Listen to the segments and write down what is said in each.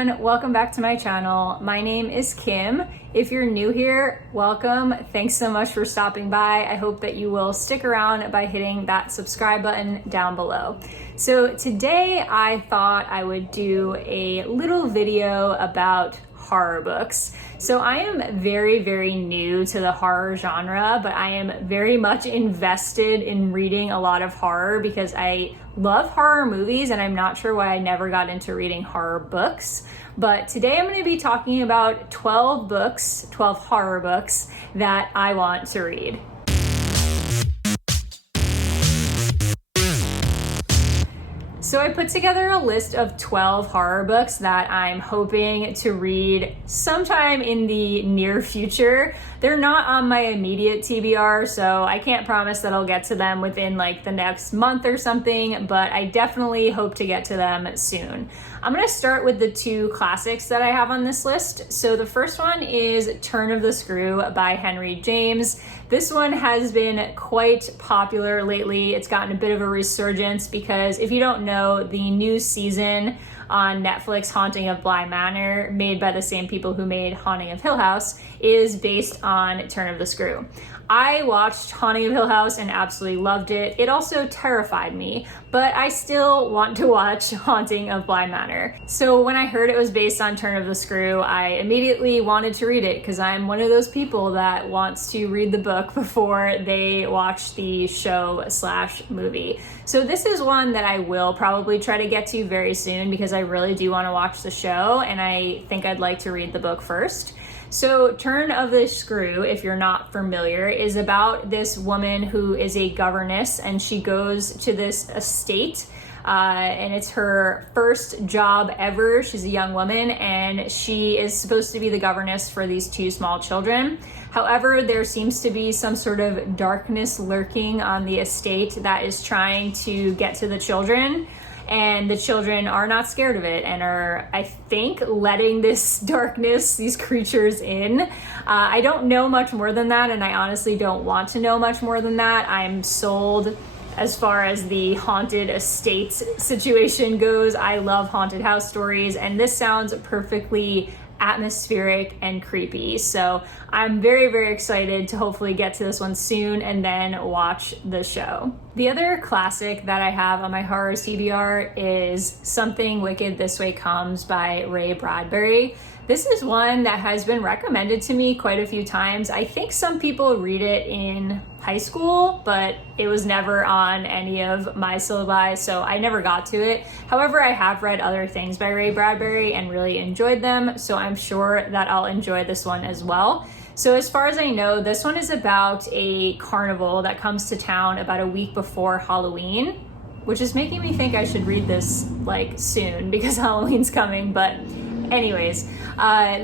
everyone, welcome back to my channel. My name is Kim. If you're new here, welcome. Thanks so much for stopping by. I hope that you will stick around by hitting that subscribe button down below. So today I thought I would do a little video about horror books. So I am very new to the horror genre, but I am very much invested in reading a lot of horror because I love horror movies and I'm not sure why I never got into reading horror books. But today I'm going to be talking about 12 horror books that I want to read. So I put together a list of 12 horror books that I'm hoping to read sometime in the near future. They're not on my immediate TBR, so I can't promise that I'll get to them within like the next month or something, but I definitely hope to get to them soon. I'm gonna start with the two classics that I have on this list. So the first one is Turn of the Screw by Henry James. This one has been quite popular lately. It's gotten a bit of a resurgence because if you don't know, the new season on Netflix, Haunting of Bly Manor, made by the same people who made Haunting of Hill House, is based on Turn of the Screw. I watched Haunting of Hill House and absolutely loved it. It also terrified me, but I still want to watch Haunting of Bly Manor. So when I heard it was based on Turn of the Screw, I immediately wanted to read it because I'm one of those people that wants to read the book before they watch the show/movie. So this is one that I will probably try to get to very soon because I really do want to watch the show and I think I'd like to read the book first. So Turn of the Screw, if you're not familiar, is about this woman who is a governess and she goes to this estate and it's her first job ever. She's a young woman and she is supposed to be the governess for these two small children. However, there seems to be some sort of darkness lurking on the estate that is trying to get to the children. And the children are not scared of it and are, I think, letting this darkness, these creatures in. I don't know much more than that, and I honestly don't want to know much more than that. I'm sold as far as the haunted estate situation goes. I love haunted house stories, and this sounds perfectly atmospheric and creepy. So I'm very excited to hopefully get to this one soon and then watch the show. The other classic that I have on my horror TBR is Something Wicked This Way Comes by Ray Bradbury. This is one that has been recommended to me quite a few times. I think some people read it in high school, but it was never on any of my syllabi, so I never got to it. However, I have read other things by Ray Bradbury and really enjoyed them, so I'm sure that I'll enjoy this one as well. So as far as I know, this one is about a carnival that comes to town about a week before Halloween, which is making me think I should read this like soon because Halloween's coming, but anyways,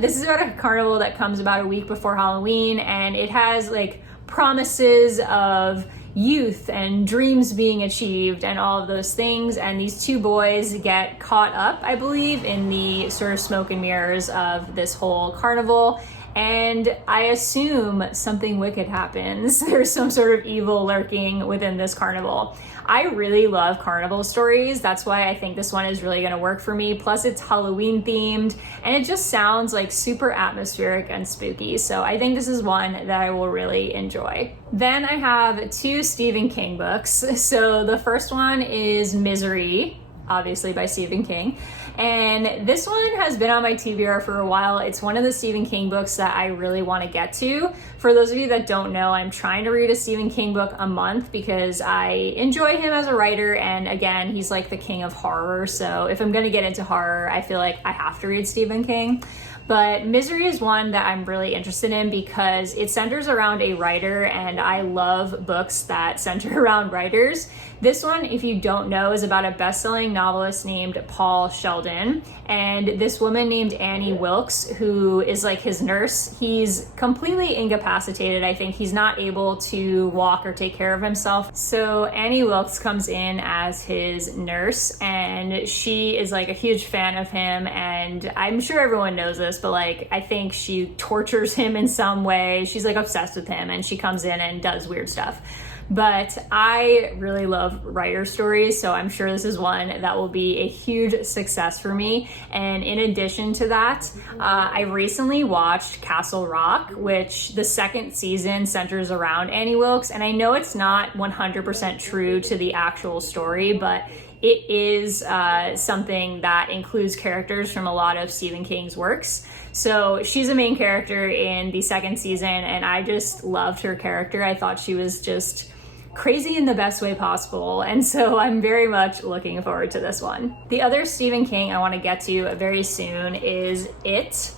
this is about a carnival that comes about a week before Halloween, and it has like promises of youth and dreams being achieved and all of those things. And these two boys get caught up, I believe, in the sort of smoke and mirrors of this whole carnival. And I assume something wicked happens. There's some sort of evil lurking within this carnival. I really love carnival stories. That's why I think this one is really gonna work for me. Plus it's Halloween themed and it just sounds like super atmospheric and spooky. So I think this is one that I will really enjoy. Then I have two Stephen King books. So the first one is Misery, obviously by Stephen King. And this one has been on my TBR for a while. It's one of the Stephen King books that I really want to get to. For those of you that don't know, I'm trying to read a Stephen King book a month because I enjoy him as a writer. And again, he's like the king of horror. So if I'm going to get into horror, I feel like I have to read Stephen King. But Misery is one that I'm really interested in because it centers around a writer and I love books that center around writers. This one, if you don't know, is about a best-selling novelist named Paul Sheldon and this woman named Annie Wilkes, who is like his nurse. He's completely incapacitated. I think he's not able to walk or take care of himself. So Annie Wilkes comes in as his nurse and she is like a huge fan of him, and I'm sure everyone knows this, but like I think she tortures him in some way. She's like obsessed with him and she comes in and does weird stuff. but I really love writer stories, so I'm sure this is one that will be a huge success for me. And in addition to that, I recently watched Castle Rock, which the second season centers around Annie Wilkes, and I know it's not 100% true to the actual story, but it is something that includes characters from a lot of Stephen King's works. So she's a main character in the second season, and I just loved her character. I thought she was just crazy in the best way possible, and so I'm very much looking forward to this one. The other Stephen King I want to get to very soon is It.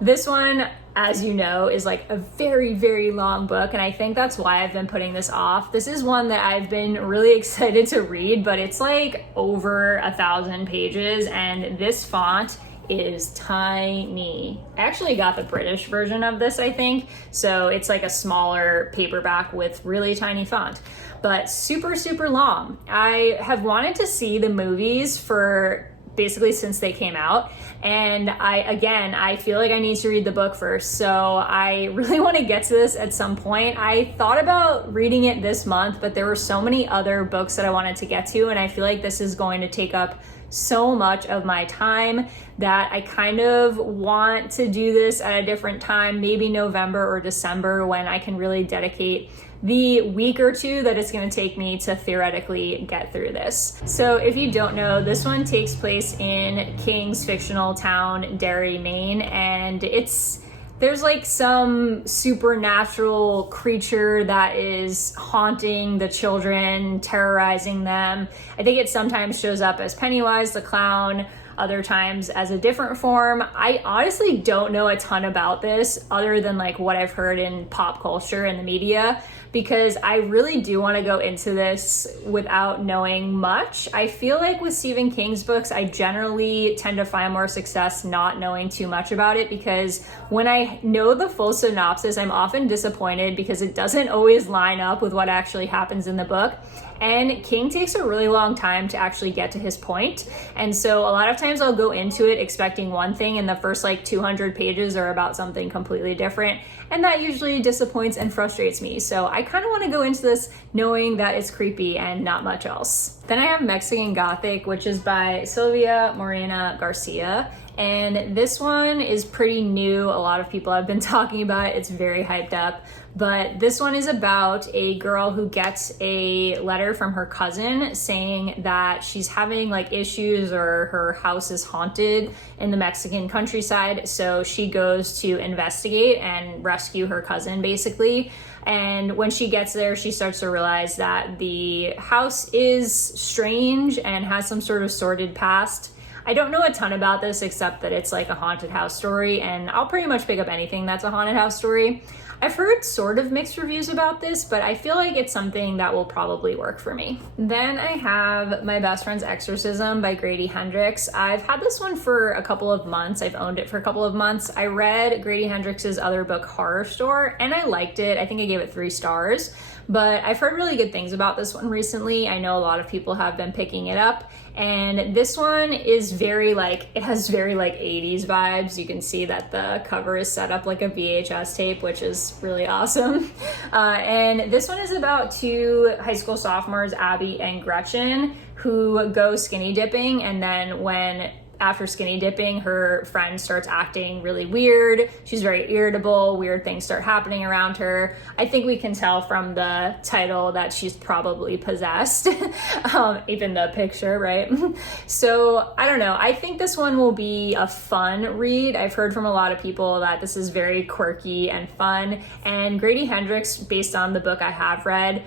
This one, as you know, is like a very, very long book, and I think that's why I've been putting this off. This is one that I've been really excited to read, but it's like over 1,000 pages, and this font is tiny. I actually got the British version of this, I think, so it's like a smaller paperback with really tiny font, but super, super long. I have wanted to see the movies for basically since they came out, and I feel like I need to read the book first, so I really want to get to this at some point. I thought about reading it this month, but there were so many other books that I wanted to get to, and I feel like this is going to take up so much of my time that I kind of want to do this at a different time, maybe November or December, when I can really dedicate the week or two that it's going to take me to theoretically get through this. So if you don't know, this one takes place in King's fictional town, Derry, Maine, and there's like some supernatural creature that is haunting the children, terrorizing them. I think it sometimes shows up as Pennywise the clown, other times as a different form. I honestly don't know a ton about this other than like what I've heard in pop culture and the media, because I really do want to go into this without knowing much. I feel like with Stephen King's books, I generally tend to find more success not knowing too much about it, because when I know the full synopsis, I'm often disappointed because it doesn't always line up with what actually happens in the book. And King takes a really long time to actually get to his point. And so a lot of times I'll go into it expecting one thing, and the first like 200 pages are about something completely different. And that usually disappoints and frustrates me. So I kind of want to go into this knowing that it's creepy and not much else. Then I have Mexican Gothic, which is by Silvia Morena Garcia. And this one is pretty new. A lot of people have been talking about it. It's very hyped up. But this one is about a girl who gets a letter from her cousin saying that she's having like issues or her house is haunted in the Mexican countryside. So she goes to investigate and rescue her cousin, basically. And when she gets there, she starts to realize that the house is strange and has some sort of sordid past. I don't know a ton about this except that it's like a haunted house story, and I'll pretty much pick up anything that's a haunted house story. I've heard sort of mixed reviews about this, but I feel like it's something that will probably work for me. Then I have My Best Friend's Exorcism by Grady Hendrix. I've had this one for a couple of months. I've owned it for a couple of months. I read Grady Hendrix's other book, Horror Store, and I liked it. I think I gave it 3 stars, but I've heard really good things about this one recently. I know a lot of people have been picking it up, and this one is it has very 80s vibes. You can see that the cover is set up like a VHS tape, which is really awesome. And this one is about 2 high school sophomores, Abby and Gretchen, who go skinny dipping, and then after skinny dipping, her friend starts acting really weird. She's very irritable. Weird things start happening around her. I think we can tell from the title that she's probably possessed, even the picture, right? So I don't know. I think this one will be a fun read. I've heard from a lot of people that this is very quirky and fun. And Grady Hendrix, based on the book I have read,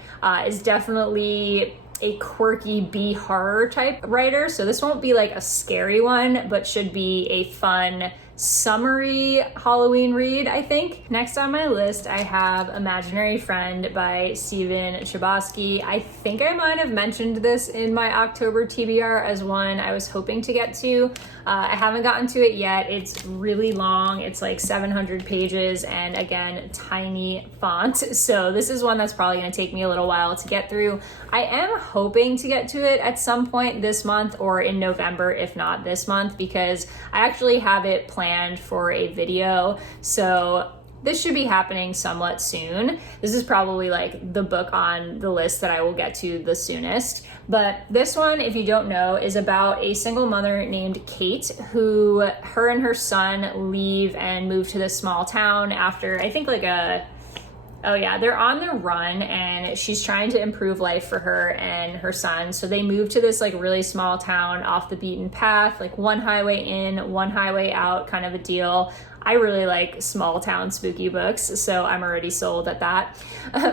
is definitely a quirky B horror type writer. So this won't be like a scary one, but should be a fun summery Halloween read, I think. Next on my list, I have Imaginary Friend by Stephen Chbosky. I think I might have mentioned this in my October TBR as one I was hoping to get to. I haven't gotten to it yet. It's really long. It's like 700 pages and again, tiny font. So this is one that's probably going to take me a little while to get through. I am hoping to get to it at some point this month or in November, if not this month, because I actually have it planned for a video. So this should be happening somewhat soon. This is probably like the book on the list that I will get to the soonest. But this one, if you don't know, is about a single mother named Kate who her and her son leave and move to this small town after I think like they're on the run and she's trying to improve life for her and her son. So they move to this like really small town off the beaten path, like one highway in, one highway out kind of a deal. I really like small town spooky books, so I'm already sold at that.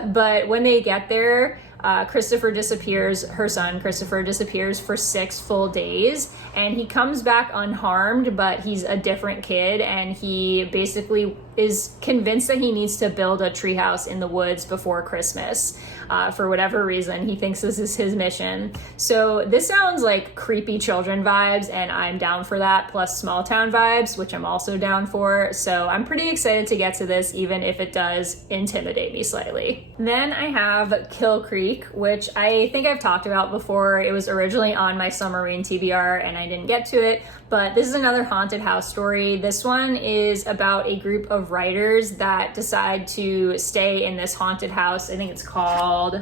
But when they get there, Christopher disappears, her son Christopher disappears for 6 full days, and he comes back unharmed, but he's a different kid, and he basically is convinced that he needs to build a treehouse in the woods before Christmas. For whatever reason, he thinks this is his mission. So this sounds like creepy children vibes, and I'm down for that, plus small town vibes, which I'm also down for. So I'm pretty excited to get to this, even if it does intimidate me slightly. Then I have Kill Creek, which I think I've talked about before. It was originally on my summer reading TBR, and I didn't get to it. But this is another haunted house story. This one is about a group of writers that decide to stay in this haunted house. I think it's called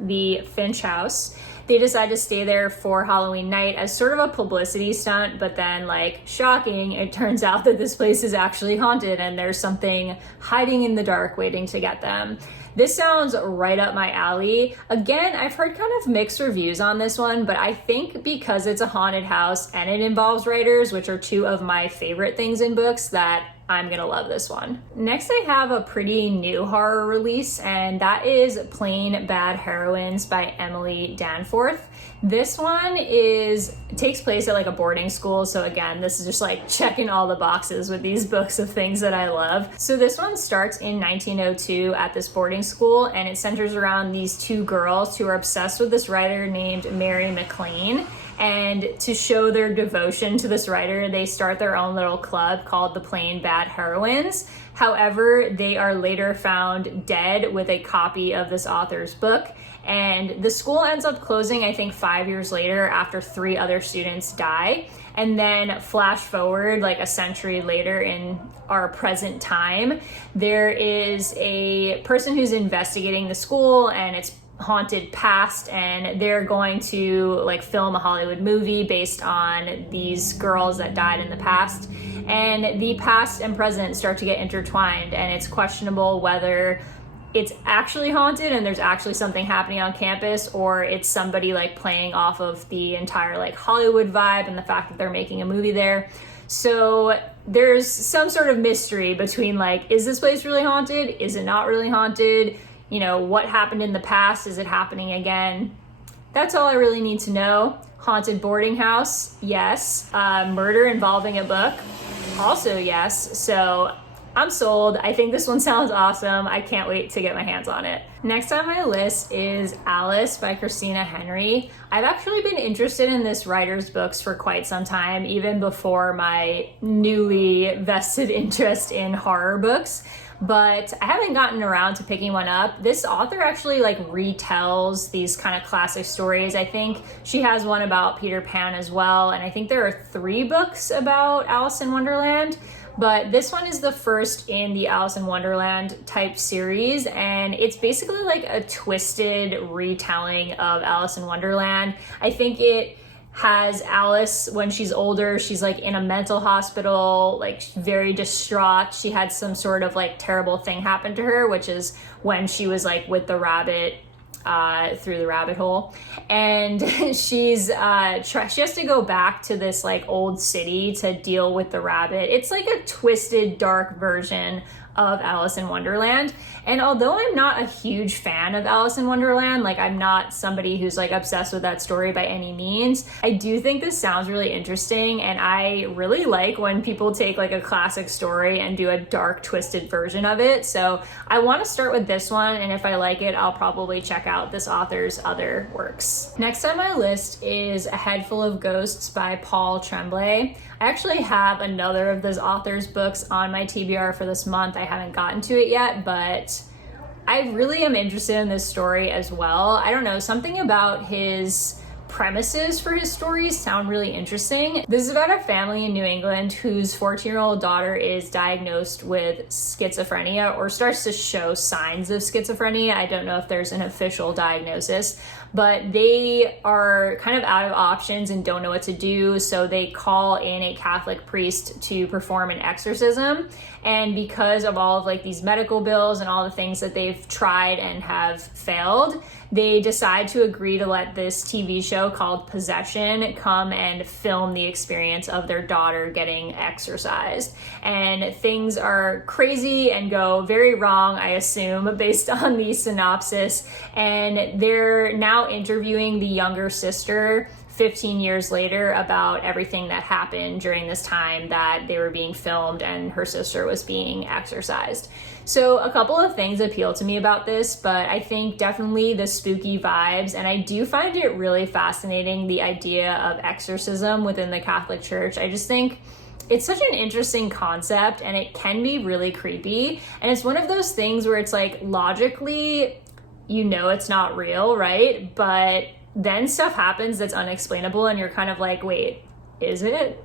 the Finch House. They decide to stay there for Halloween night as sort of a publicity stunt, but then like shocking, it turns out that this place is actually haunted and there's something hiding in the dark waiting to get them. This sounds right up my alley. Again, I've heard kind of mixed reviews on this one, but I think because it's a haunted house and it involves writers, which are 2 of my favorite things in books, that I'm gonna love this one. Next, I have a pretty new horror release, and that is Plain Bad Heroines by Emily Danforth. This one takes place at like a boarding school. So again, this is just like checking all the boxes with these books of things that I love. So this one starts in 1902 at this boarding school, and it centers around these 2 girls who are obsessed with this writer named Mary McLean. And to show their devotion to this writer, they start their own little club called the Plain Bad Heroines. However, they are later found dead with a copy of this author's book. And the school ends up closing, I think, 5 years later after 3 other students die. And then flash forward like a century later in our present time, there is a person who's investigating the school and it's haunted past, and they're going to like film a Hollywood movie based on these girls that died in the past. And the past and present start to get intertwined, and it's questionable whether it's actually haunted and there's actually something happening on campus, or it's somebody like playing off of the entire like Hollywood vibe and the fact that they're making a movie there. So there's some sort of mystery between like, is this place really haunted? Is it not really haunted? You know, what happened in the past? Is it happening again? That's all I really need to know. Haunted boarding house, yes. Murder involving a book, also yes. So I'm sold. I think this one sounds awesome. I can't wait to get my hands on it. Next on my list is Alice by Christina Henry. I've actually been interested in this writer's books for quite some time, even before my newly vested interest in horror books. But I haven't gotten around to picking one up. This author actually like retells these kind of classic stories. I think she has one about Peter Pan as well, and I think there are 3 books about Alice in Wonderland. But this one is the first in the Alice in Wonderland type series, and it's basically like a twisted retelling of Alice in Wonderland. I think it has Alice when she's older. She's like in a mental hospital, like very distraught. She had some sort of like terrible thing happen to her, which is when she was like with the rabbit through the rabbit hole, and she has to go back to this like old city to deal with the rabbit. It's like a twisted, dark version of Alice in Wonderland. And although I'm not a huge fan of Alice in Wonderland, like I'm not somebody who's like obsessed with that story by any means, I do think this sounds really interesting, and I really like when people take like a classic story and do a dark, twisted version of it. So I want to start with this one, and if I like it, I'll probably check out this author's other works. Next on my list is A Head Full of Ghosts by Paul Tremblay. I actually have another of this author's books on my TBR for this month. I haven't gotten to it yet, but I really am interested in this story as well. I don't know, something about his premises for his stories sound really interesting. This is about a family in New England whose 14-year-old daughter is diagnosed with schizophrenia, or starts to show signs of schizophrenia. I don't know if there's an official diagnosis, but they are kind of out of options and don't know what to do. So they call in a Catholic priest to perform an exorcism. And because of all of like these medical bills and all the things that they've tried and have failed, they decide to agree to let this TV show called Possession come and film the experience of their daughter getting exorcised. And things are crazy and go very wrong, I assume, based on the synopsis. And they're now interviewing the younger sister 15 years later about everything that happened during this time that they were being filmed and her sister was being exorcised. So a couple of things appeal to me about this, but I think definitely the spooky vibes, and I do find it really fascinating, the idea of exorcism within the Catholic Church. I just think it's such an interesting concept, and it can be really creepy. And it's one of those things where it's like, logically, you know it's not real, right? But then stuff happens that's unexplainable and you're kind of like, wait, is it?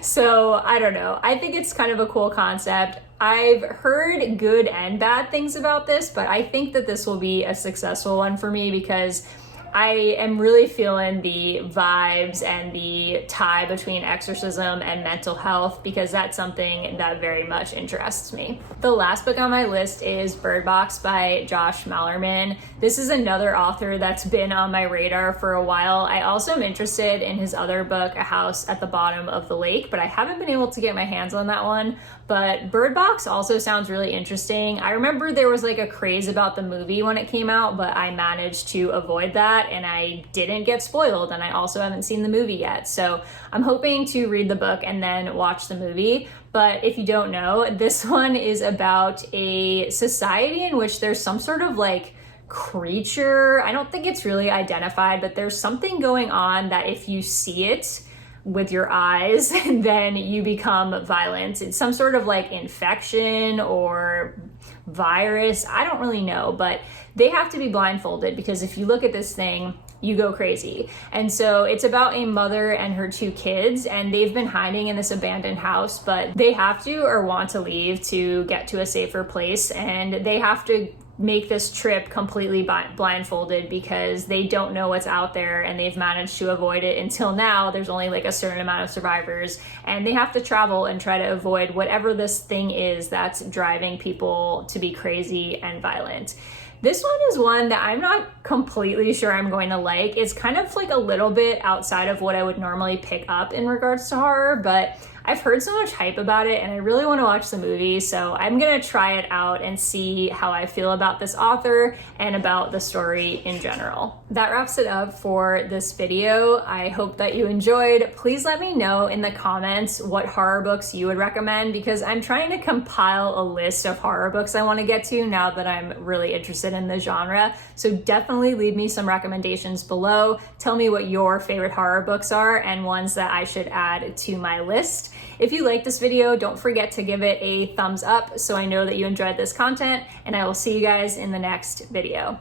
So I don't know. I think it's kind of a cool concept. I've heard good and bad things about this, but I think that this will be a successful one for me because I am really feeling the vibes and the tie between exorcism and mental health, because that's something that very much interests me. The last book on my list is Bird Box by Josh Malerman. This is another author that's been on my radar for a while. I also am interested in his other book, A House at the Bottom of the Lake, but I haven't been able to get my hands on that one. But Bird Box also sounds really interesting. I remember there was like a craze about the movie when it came out, but I managed to avoid that and I didn't get spoiled, and I also haven't seen the movie yet. So I'm hoping to read the book and then watch the movie. But if you don't know, this one is about a society in which there's some sort of like creature. I don't think it's really identified, but there's something going on that if you see it with your eyes, then you become violent. It's some sort of like infection or virus. I don't really know, but they have to be blindfolded because if you look at this thing, you go crazy. And so it's about a mother and her two kids, and they've been hiding in this abandoned house, but they have to or want to leave to get to a safer place, and they have to make this trip completely blindfolded because they don't know what's out there, and they've managed to avoid it until now. There's only like a certain amount of survivors, and they have to travel and try to avoid whatever this thing is that's driving people to be crazy and violent. This one is one that I'm not completely sure I'm going to like. It's kind of like a little bit outside of what I would normally pick up in regards to horror, but I've heard so much hype about it and I really want to watch the movie, so I'm gonna try it out and see how I feel about this author and about the story in general. That wraps it up for this video. I hope that you enjoyed. Please let me know in the comments what horror books you would recommend, because I'm trying to compile a list of horror books I want to get to now that I'm really interested in the genre. So definitely leave me some recommendations below. Tell me what your favorite horror books are and ones that I should add to my list. If you like this video, don't forget to give it a thumbs up so I know that you enjoyed this content, and I will see you guys in the next video.